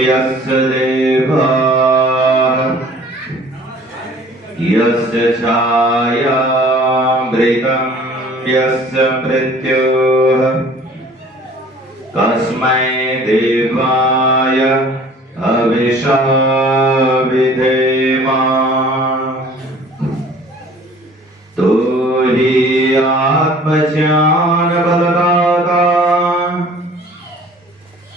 यस्य देवाः यस्य छायामृतं यस्य मृत्युः तस्मै देवाय हविषा विधेम। तो ही आत्मज्ञान बलदाता,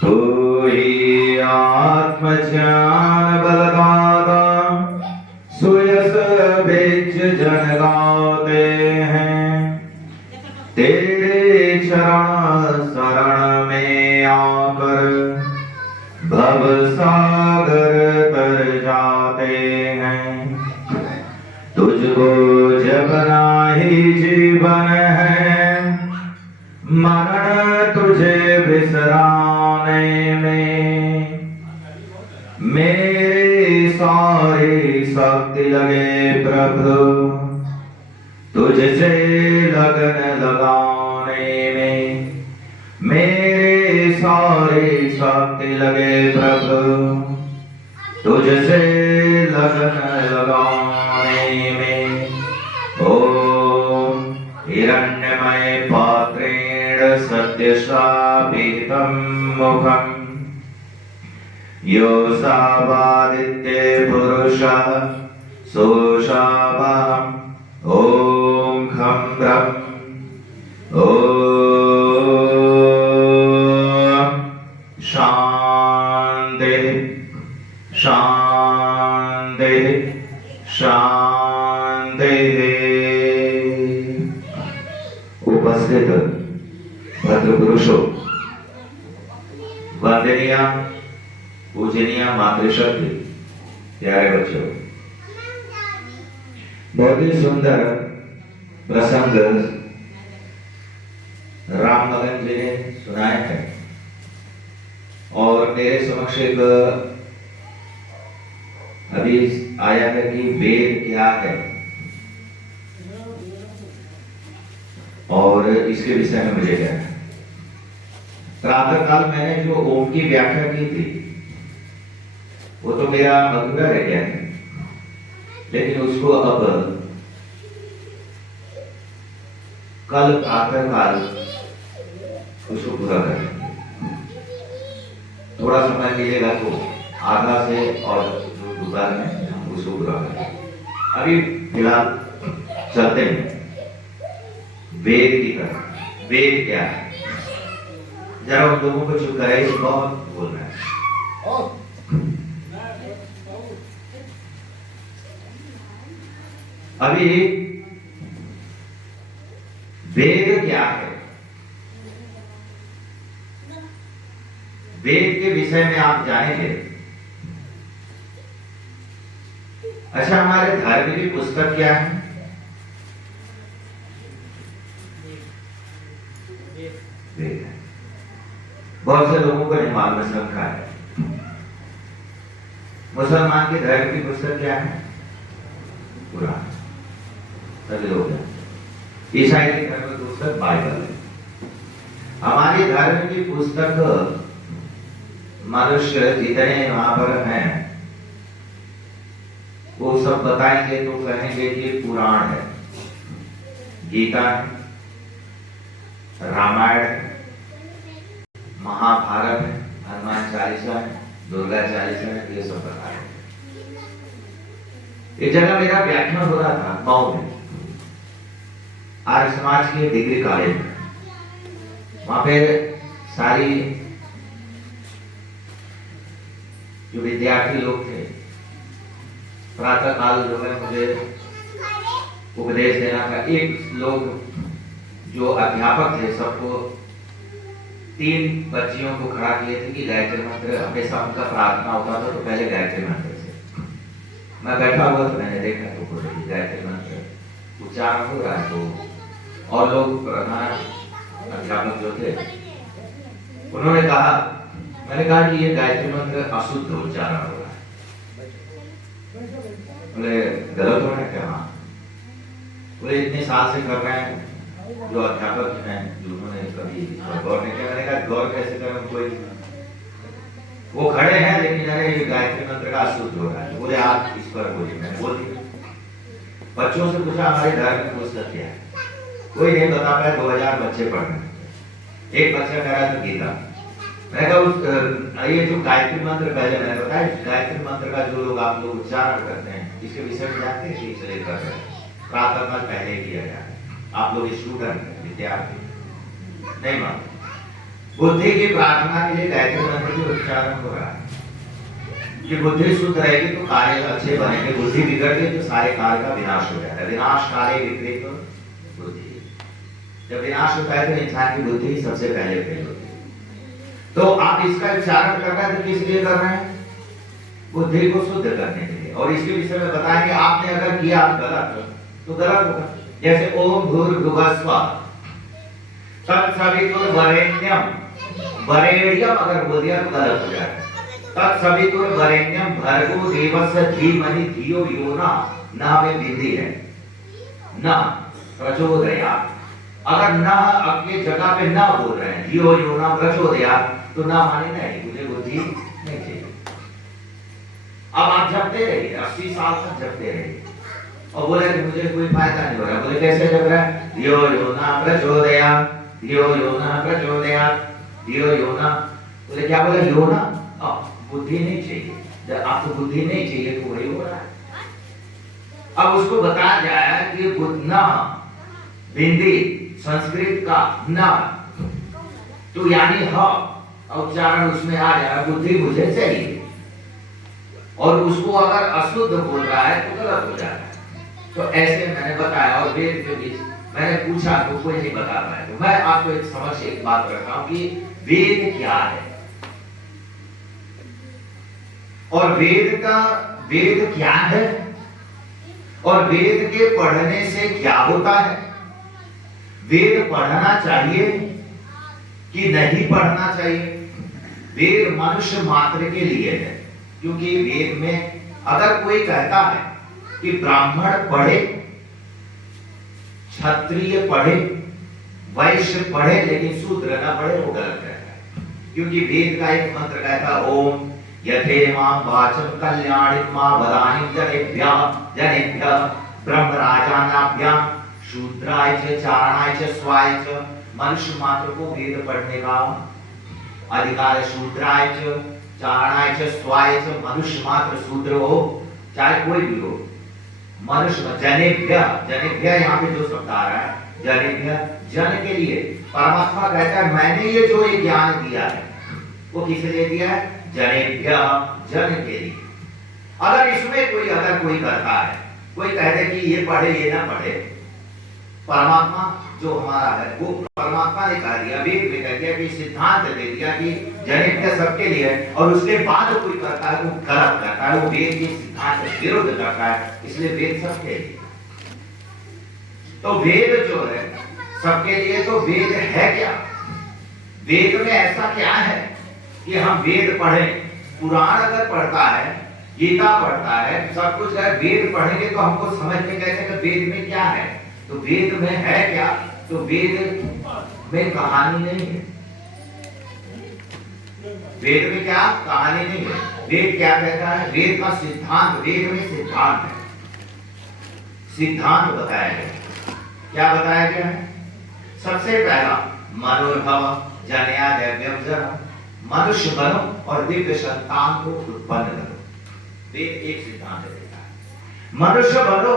तो ही आत्मज्ञान बलदाता, सुयस बीज जन गाते हैं। तेरे चरण शरण में आकर भव सागर तर जाते हैं। तुझको जपना ही जीवन है, मरण तुझे बिसराने में। मेरी सारी शक्ति लगे प्रभु तुझसे लगन लगाने में। मेरी सारी शक्ति लगे प्रभु तुझसे लगन लगाने में। ओम हिरण्यमय पात्रेण सत्यशापितं मुखम् योऽसावादित्ये पुरुषः सोऽशावाहम्। ओम खं ब्रह्म ओम शांति शांति शांति। उपस्थित भद्र पुरुषों, वंदनीय पूजनीय मातृशक्ति, प्यारे बच्चों, बहुत ही सुंदर प्रसंग राम मगन जी ने सुनाए हैं और मेरे समक्ष एक अभी आया है कि वेद क्या है और इसके विषय में मुझे क्या है। प्रातः काल मैंने जो ओम की व्याख्या की थी वो तो मेरा मधुरा रह गया है, लेकिन उसको अब कल प्रातः काल उसको पूरा करें। थोड़ा समय मिलेगा तो आधा से और दोपहर में हम उसको पूरा करें। अभी फिलहाल चलते हैं वेद की तरफ। वेद क्या है जरा उन लोगों को चुप कराइए, बहुत बोलना है। अभी वेद क्या है, वेद के विषय में आप जानेंगे। अच्छा, हमारे धर्म की पुस्तक क्या है? वेद है। बहुत से लोगों को नहीं मालूम शंका है। मुसलमान के धर्म की पुस्तक क्या है? कुरान, सभी लोग हैं। ईसाई के धर्म की पुस्तक बाइबल है। हमारी धर्म की पुस्तक मनुष्य जितने वहां पर हैं वो सब बताएंगे तो कहेंगे कि पुराण है, गीता है, रामायण है, महाभारत है, हनुमान चालीसा है, दुर्गा चालीसा है, ये सब बता रहे। एक जगह मेरा व्याख्यान हो रहा था मऊ में, आर्य समाज के डिग्री कॉलेज में। वहां पे सारी जो विद्यार्थी लोग थे, प्रातः काल जो है मुझे उपदेश देना था। एक लोग जो अध्यापक थे सबको 3 बच्चियों को खड़ा किए थे कि गायत्री मंत्र, हमेशा उनका प्रार्थना होता था तो पहले गायत्री मंत्र से। मैं बैठा हुआ तो मैंने देखा तो गायत्री मंत्र उच्चारण हो रहा है, तो और लोग प्रधान अध्यापक जो थे उन्होंने कहा, मैंने कहा कि ये गायत्री मंत्र अशुद्ध उच्चारण हो रहा है। बोले गलत हो रहा है क्या? हाँ। बोले इतने साल से कर रहे हैं जो अध्यापक हैं, जो उन्होंने कभी गौर नहीं किया। मैंने कहा गौर कैसे करें, वो खड़े हैं लेकिन अरे ये गायत्री मंत्र का अशुद्ध हो रहा है, बोले आप इस पर बोलिए। मैंने बोल दिया। बच्चों से पूछा हमारे घर में पुस्तक क्या है, कोई नहीं बता पाया। 2000 बच्चे पढ़ रहे, एक बच्चा कह रहा था गीता। मैं कहा ये जो गायत्री मंत्र, पहले मैंने बताया गायत्री मंत्र का जो लोग आप लोग उच्चारण करते हैं इसके विषय में जानते हैं, ठीक से लेकर प्रातः काल पहले किया जाए। आप लोग स्टूडेंट विद्यार्थी नहीं मानते। बुद्धि की प्रार्थना के लिए गायत्री मंत्र की उच्चारण हो रहा है कि बुद्धि शुद्ध रहेगी तो कार्य अच्छे बनेंगे, बुद्धि बिगड़ गई तो सारे कार्य का विनाश हो जाता है। विनाश कार्य विपरीत बुद्धि। जब विनाश होता है तो इंसान की बुद्धि सबसे पहले फेल होती है। तो आप इसका उच्चारण कर रहे हैं तो किस लिए कर रहे हैं? बुद्धि को शुद्ध करने के लिए। और इसके विषय में बताएंगे आपने अगर किया गलत तो गलत होगा। जैसे ओम भूर्भुवः स्वः तत्सवितुर्वरेण्यम, वरेण्यम अगर बोल दिया तो गलत हो जाएगा। तत्सवितुर्वरेण्यम भर्गो देवस्य धीमहि धियो यो न में बिंदी है, न प्रचोदयात्। अगर न अगले जगह पे न बोल रहे हैं धियो यो न प्रचोदयात् तो ना माने नहीं, मुझे बुद्धि नहीं चाहिए। अब आप जपते रहिए, 80 साल तक जपते रहिए और बोले कि मुझे कोई फायदा नहीं हो रहा। बोले कैसे जप रहा है? धियो यो न प्रचोदयात्, धियो यो न प्रचोदयात्, धियो यो न। बोले क्या बोले? यो न। अब बुद्धि नहीं चाहिए। जब आपको बुद्धि नहीं चाहिए तो वही हो रहा है। अब उसको बताया जाए कि बुद्धना बिंदी संस्कृत का न तो यानी ह उच्चारण उसमें आ जाए, बुद्धि मुझे चाहिए। और उसको अगर अशुद्ध बोल रहा है तो गलत हो जाता है। तो ऐसे मैंने बताया। और वेद के बीच मैंने पूछा तो कोई नहीं बता पाया। तो मैं आपको एक समझ एक बात रखता हूं कि वेद क्या है और वेद क्या है और वेद के पढ़ने से क्या होता है। वेद पढ़ना चाहिए कि नहीं पढ़ना चाहिए। वेद मनुष्य मात्र के लिए है, क्योंकि वेद में अगर कोई कहता है कि ब्राह्मण पढ़े, क्षत्रिय पढ़े, वैश्य पढ़े लेकिन शूद्र न पढ़े, वो गलत कहता है। क्योंकि वेद का एक मंत्र कहता है ओम यथेमां वाचं कल्याणित्मा वदानि जनेभ्यः ब्रह्मराजानाभ्यां शूद्राय च चारणाय च स्वाय च। मनुष्य मात्र को वेद पढ़ने का अधिकार है। शूद्राय च चारणाय च स्वाय च, मनुष्य मात्र शूद्र हो चाहे कोई भी हो। मनुष्य जनेभ्य यहाँ पे जो शब्द आ रहा है जनेभ्य, जन के लिए। परमात्मा कहता है मैंने ये जो ये ज्ञान दिया है वो किस लिए दिया है? जनेभ्य, जन के लिए। अगर इसमें कोई करता है, कोई कहते कि ये पढ़े ये ना पढ़े, परमात्मा जो हमारा है वो परमात्मा ने कह दिया, वेद में कह दिया कि सिद्धांत दे दिया कि जनेभ्य सबके लिए है। और उसके बाद कोई करता है वो गलत करता है, वो वेद के सिद्धांत से विरुद्ध करता है। इसलिए वेद सबके लिए। तो वेद जो है सबके लिए, तो वेद है क्या? वेद में ऐसा क्या है कि हम वेद पढ़ें? पुराण अगर पढ़ता है, गीता पढ़ता है, सब कुछ है, वेद पढ़ेंगे तो हमको समझ में कैसे कि वेद में क्या है। तो वेद में है क्या? तो वेद में कहानी नहीं है। वेद में क्या कहानी नहीं है। वेद क्या कहता है? वेद का सिद्धांत, वेद में सिद्धांत है, सिद्धांत बताया गया। क्या बताया गया है? सबसे पहला मनोर्भव जनया दैव्यम जन्म, मनुष्य बनो और दिव्य संतान को उत्पन्न करो। वेद एक सिद्धांत देता है, मनुष्य बनो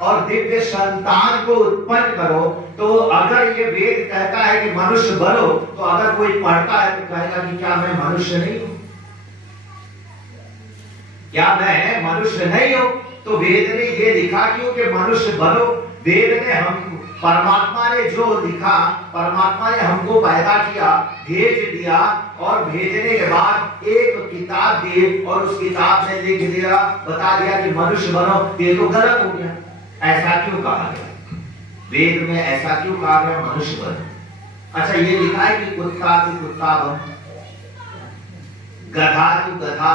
और दिव्य संतान को उत्पन्न करो। तो अगर ये वेद कहता है कि मनुष्य बनो, तो अगर कोई पढ़ता है तो कहेगा कि क्या मैं मनुष्य नहीं हूं? क्या मैं मनुष्य नहीं हूं? तो वेद ने ये लिखा क्यों कि मनुष्य बनो। वेद ने हम परमात्मा ने जो लिखा, परमात्मा ने हमको पैदा किया, भेज दिया और भेजने के बाद एक किताब दी और उस किताब में लिख दिया, बता दिया कि मनुष्य बनो। ये तो गलत हो गया। ऐसा क्यों कहा गया? वेद में ऐसा क्यों कहा गया मनुष्य बनो? अच्छा ये लिखा है कि कुत्ता की कुत्ता बनो, गधा की गधा